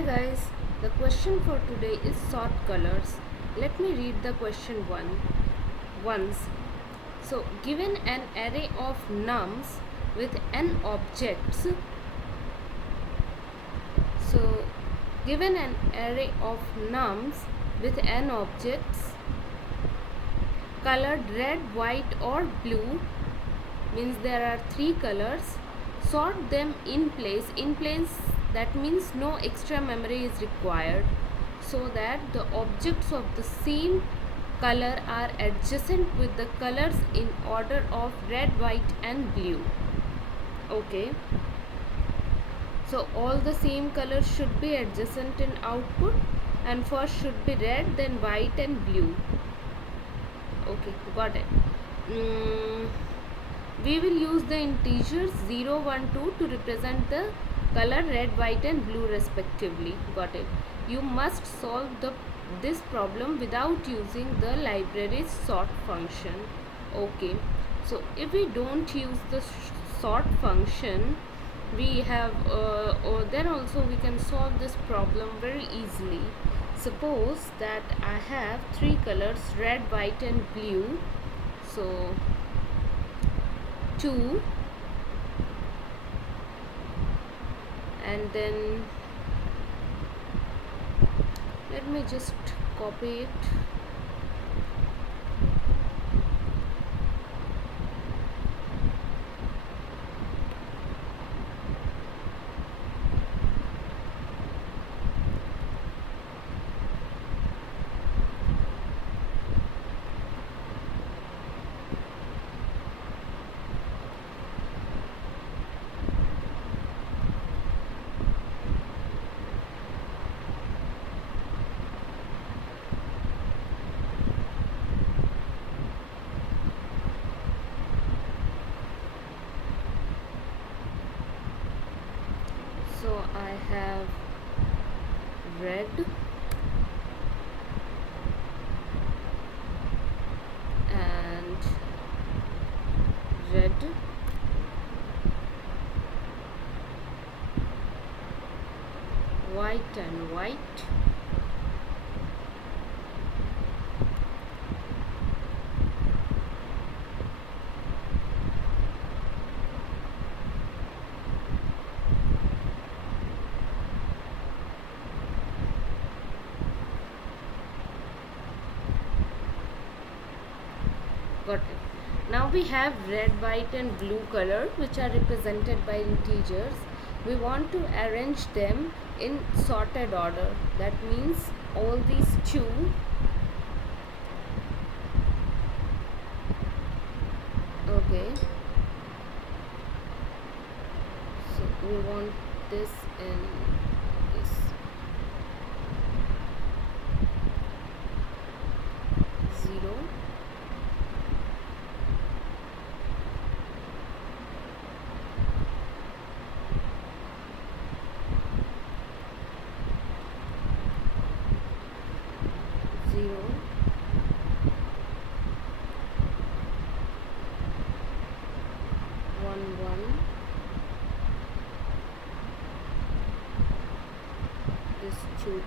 Hi guys, the question for today is sort colors. Let me read the question once. So, given an array of nums with n objects, so given an array of nums with n objects colored red, white or blue, means there are three colors. Sort them in place, that means no extra memory is required, so that the objects of the same color are adjacent with the colors in order of red, white and blue. Okay, so all the same colors should be adjacent in output, and first should be red, then white and blue. Okay, got it. We will use the integers 0, 1, 2 to represent the color red, white and blue respectively. Got it. You must solve this problem without using the library's sort function. Okay, so if we don't use the sort function, we have or then also we can solve this problem very easily. Suppose that I have three colors, red, white and blue. So 2, and then let me just copy it. So I have red, and red, white and white, got it. Now we have red, white and blue color which are represented by integers. We want to arrange them in sorted order. That means all these two okay, so we want this in this 0, zero, 1, 1, this 2, 2.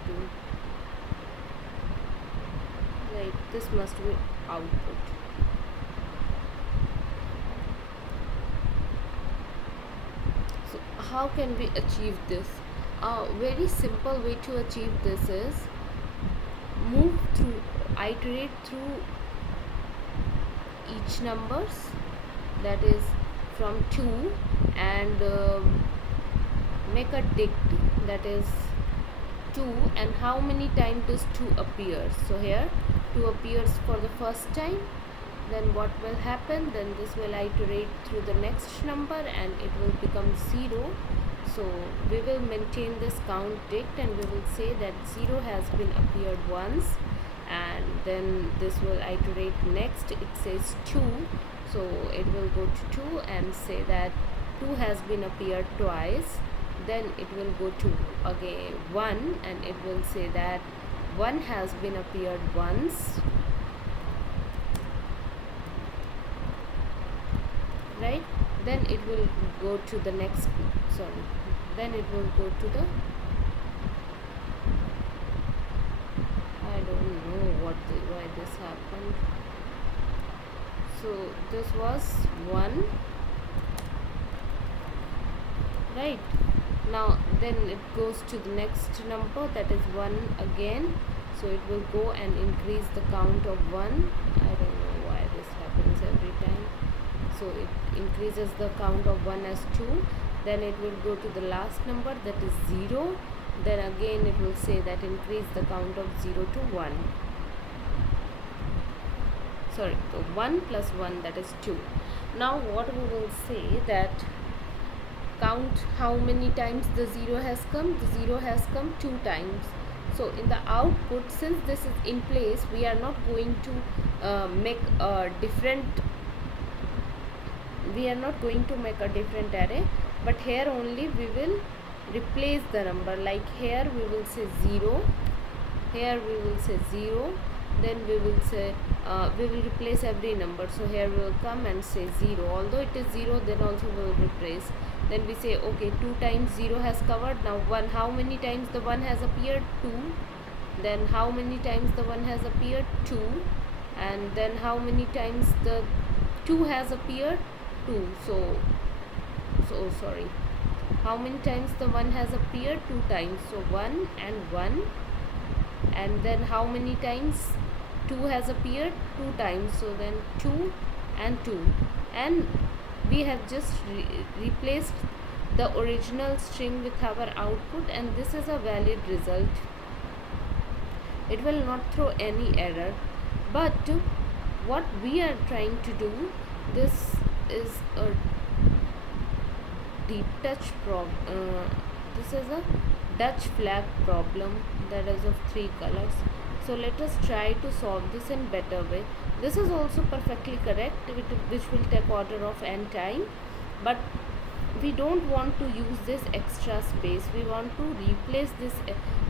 Right, this must be output. So how can we achieve this? A very simple way to achieve this is iterate through each numbers, that is from 2, and make a dict, that is 2, and how many times does 2 appears. So here 2 appears for the first time, then what will happen, then this will iterate through the next number and it will become 0. So we will maintain this count dict and we will say that 0 has been appeared once, and then this will iterate next, it says 2, so it will go to 2 and say that 2 has been appeared twice, then it will go to again 1 and it will say that 1 has been appeared once, right? Then it will go to the next, then it will go to the why this happened. So this was 1, right? Now then it goes to the next number, that is 1 again. So it will go and increase the count of 1. I don't know why this happens every time. So it increases the count of 1 as 2. Then it will go to the last number, that is 0. Then again it will say that increase the count of 0 to 1. Sorry, so 1 plus 1, that is 2. Now what we will say, that count how many times the 0 has come. The 0 has come 2 times. So in the output, since this is in place, we are not going to make a different array, but here only we will replace the number. Like here we will say 0, here we will say 0, then we will say we will replace every number. So here we will come and say 0, although it is 0, then also we will replace. Then we say okay, 2 times 0 has covered. Now 1, how many times the 1 has appeared? 2. Then how many times the 1 has appeared? 2. And then how many times the 2 has appeared? 2. So sorry, how many times the 1 has appeared? 2 times. So 1 and 1. And then how many times 2 has appeared? 2 times. So then 2 and 2. And we have just replaced the original string with our output, and this is a valid result. It will not throw any error. But what we are trying to do, this is a deep touch problem. This is a Dutch flag problem that is of 3 colors. So let us try to solve this in better way. This is also perfectly correct, which will take order of n time, but we don't want to use this extra space. We want to replace this,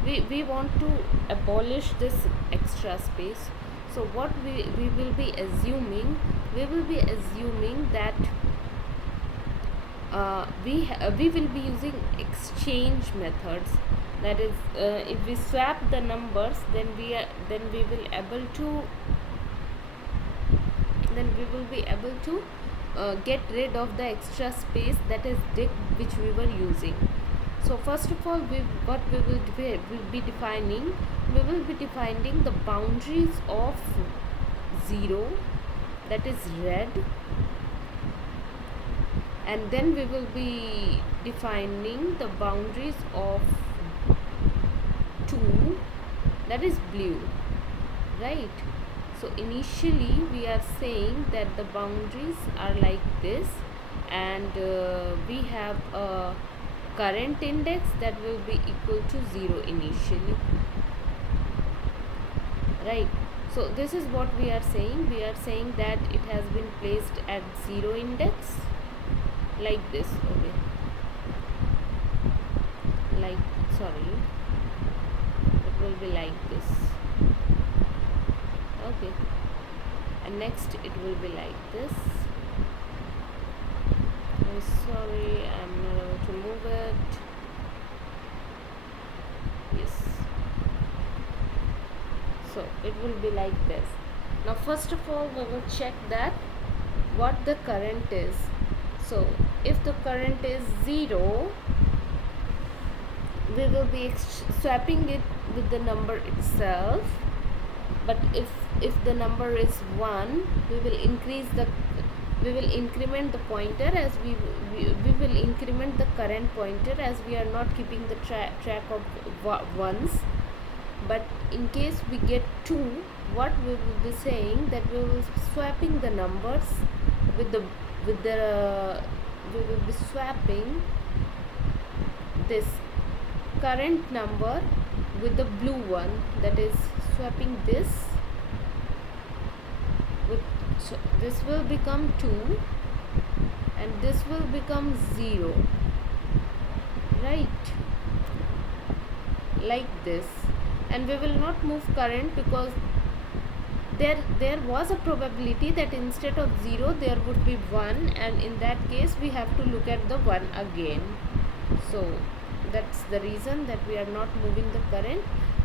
we want to abolish this extra space. So what we will be assuming, that we will be using exchange methods. That is, if we swap the numbers, then we will be able to get rid of the extra space, that is dict, which we were using. So first of all, we will be defining the boundaries of 0, that is red. And then we will be defining the boundaries of 2, that is blue, right? So initially we are saying that the boundaries are like this, and we have a current index that will be equal to 0 initially, right? So this is what we are saying. We are saying that it has been placed at 0 index, like this. Okay, it will be like this. Okay, and next it will be like this. I'm sorry, I'm not able to move it. Yes, so it will be like this. Now first of all, we will check that what the current is. So if the current is 0, we will be swapping it with the number itself. But if the number is 1, we will increment the pointer, as we will increment the current pointer, as we are not keeping the track of ones. But in case we get 2, what we will be saying, that we will be swapping the numbers we will be swapping this current number with the blue one, that is swapping this with, so this will become 2 and this will become 0, right? Like this. And we will not move current, because there was a probability that instead of 0 there would be 1, and in that case we have to look at the 1 again. So that's the reason that we are not moving the current,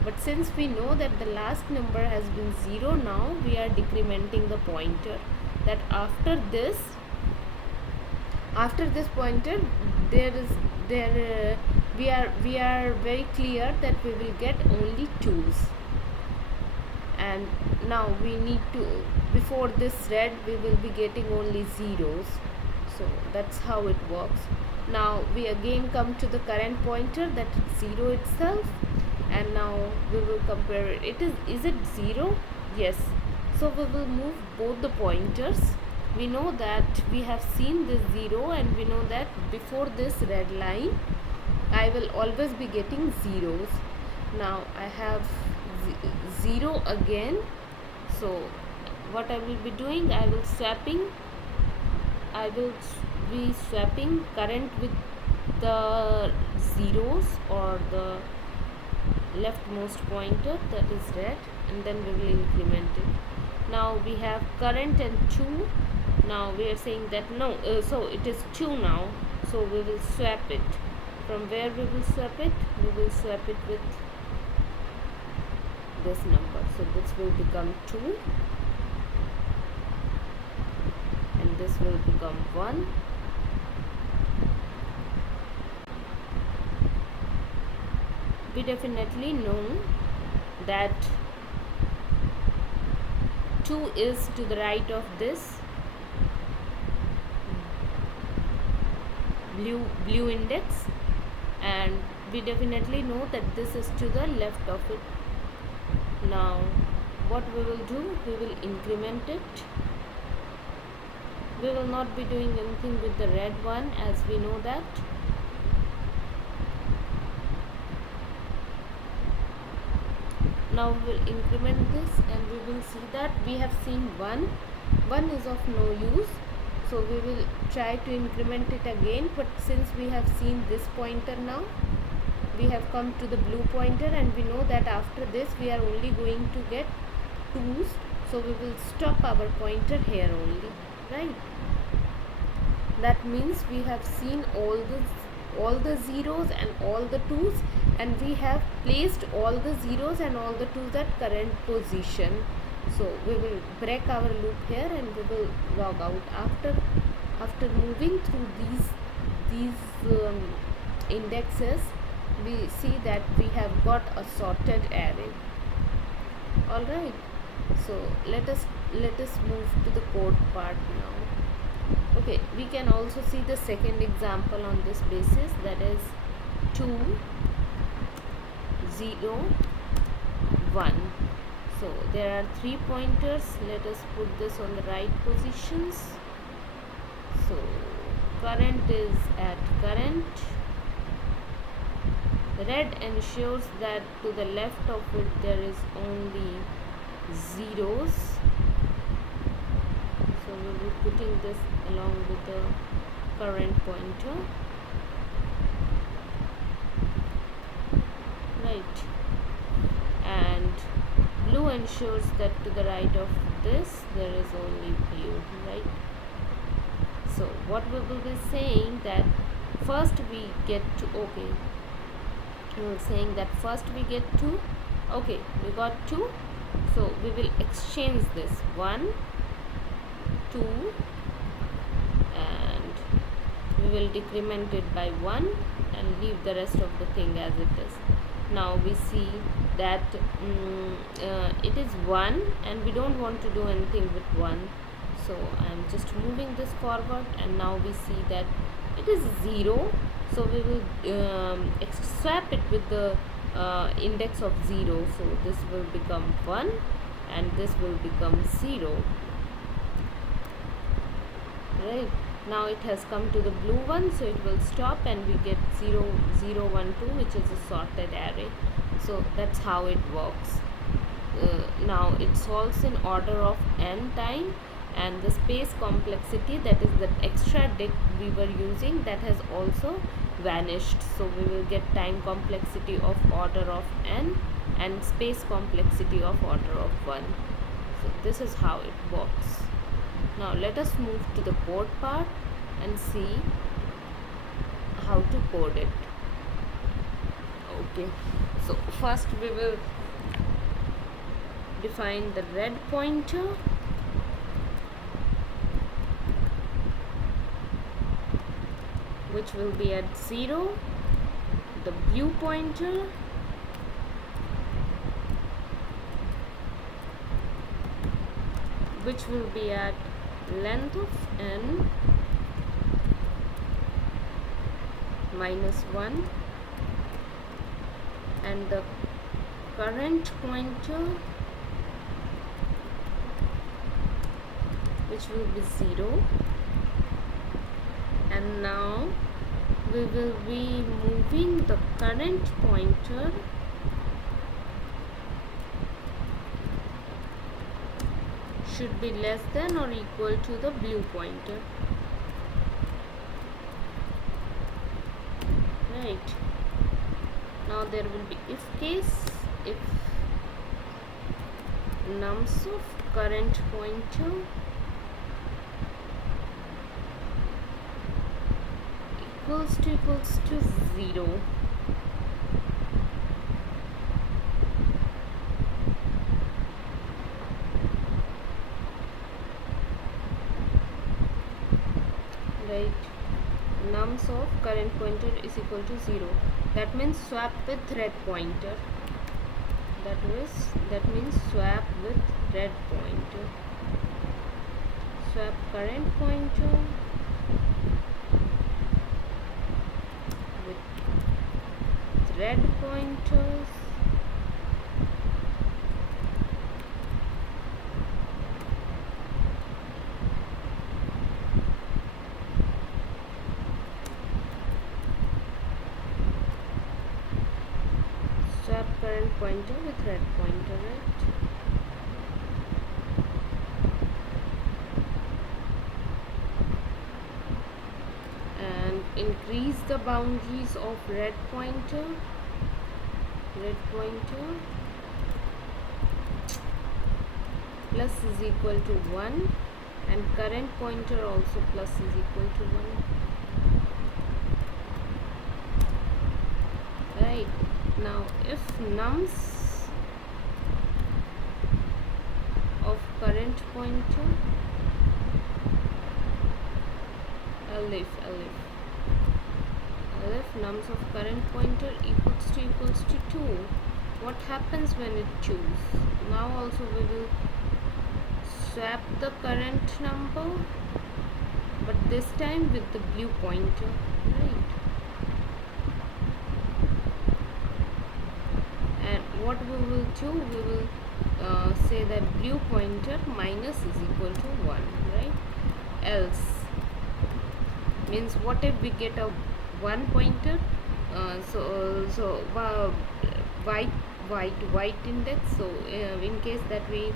but since we know that the last number has been 0, now we are decrementing the pointer, that after this pointer there is there we are very clear that we will get only 2's, and now we need to, before this red we will be getting only 0's. So that's how it works. Now we again come to the current pointer, that is 0 itself, and now we will compare it. Is it 0? Yes. So we will move both the pointers. We know that we have seen this 0, and we know that before this red line I will always be getting 0's. Now I have 0 again. So what I will be doing, I will be swapping current with the 0's or the leftmost pointer, that is red, and then we will increment it. Now we have current and 2. Now we are saying that no, so it is 2 now, so we will swap it. From where we will swap it? We will swap it with this number. So this will become 2, and this will become 1. We definitely know that 2 is to the right of this blue index, and we definitely know that this is to the left of it. Now what we will do, we will increment it. We will not be doing anything with the red one, as we know that. Now we will increment this, and we will see that we have seen 1 is of no use, so we will try to increment it again. But since we have seen this pointer, now we have come to the blue pointer, and we know that after this we are only going to get 2's, so we will stop our pointer here only, right? That means we have seen all the 0's and all the 2's, and we have placed all the 0's and all the 2's at current position. So we will break our loop here, and we will log out. After moving through these indexes, we see that we have got a sorted array. All right, so let us move to the code part now. Okay, we can also see the second example on this basis, that is 2 0 1. So there are 3 pointers. Let us put this on the right positions. So current is at current. Red ensures that to the left of it there is only 0's. So we will be putting this along with the current pointer, right? And blue ensures that to the right of this there is only blue, right? So what we will be saying, that first we get to, okay, we will saying that first we get 2. Okay, we got 2, so we will exchange this 1 2, and we will decrement it by 1 and leave the rest of the thing as it is. Now we see that it is 1, and we don't want to do anything with 1, so I am just moving this forward, and now we see that it is 0, so we will swap it with the index of 0, so this will become 1 and this will become 0, right? Now it has come to the blue one, so it will stop, and we get 0 0 1 2, which is a sorted array. So that's how it works. Now it solves in order of n time, and the space complexity, that is the extra dict we were using, that has also vanished. So we will get time complexity of order of n and space complexity of order of 1. So this is how it works. Now let us move to the code part and see how to code it. Okay, So first we will define the red pointer, which will be at 0, the blue pointer, which will be at length of n -1, and the current pointer, which will be 0. And now we will be moving the current pointer should be less than or equal to the blue pointer, right? Now there will be if case, if nums of current pointer equals to 0, right? Nums of current pointer is equal to 0. That means swap with red pointer. That means swap with red pointer. Swap current pointer with red pointers. Swap current pointer with red pointer, right? And increase the boundaries of red pointer. Plus is equal to 1, and current pointer also plus is equal to 1, right? Now if nums of current pointer elif nums of current pointer equals to 2, what happens when it choose? Now also we will swap the current number, but this time with the blue pointer, right? And what we will do, we will say that blue pointer minus is equal to 1, right? Else means what if we get a 1 pointer, white index, so in case that we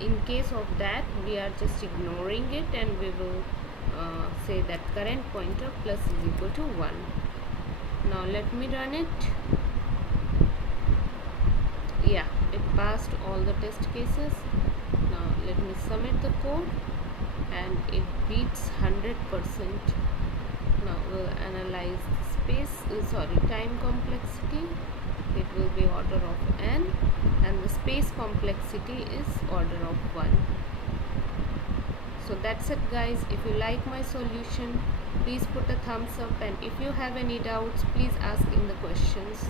in case of that we are just ignoring it, and we will say that current pointer plus is equal to 1. Now let me run it. Yeah, it passed all the test cases. Now let me submit the code, and it beats 100%. Now we'll analyze the time complexity. It will be order of n, and the space complexity is order of 1. So that's it, guys. If you like my solution, please put a thumbs up, and if you have any doubts, please ask in the questions.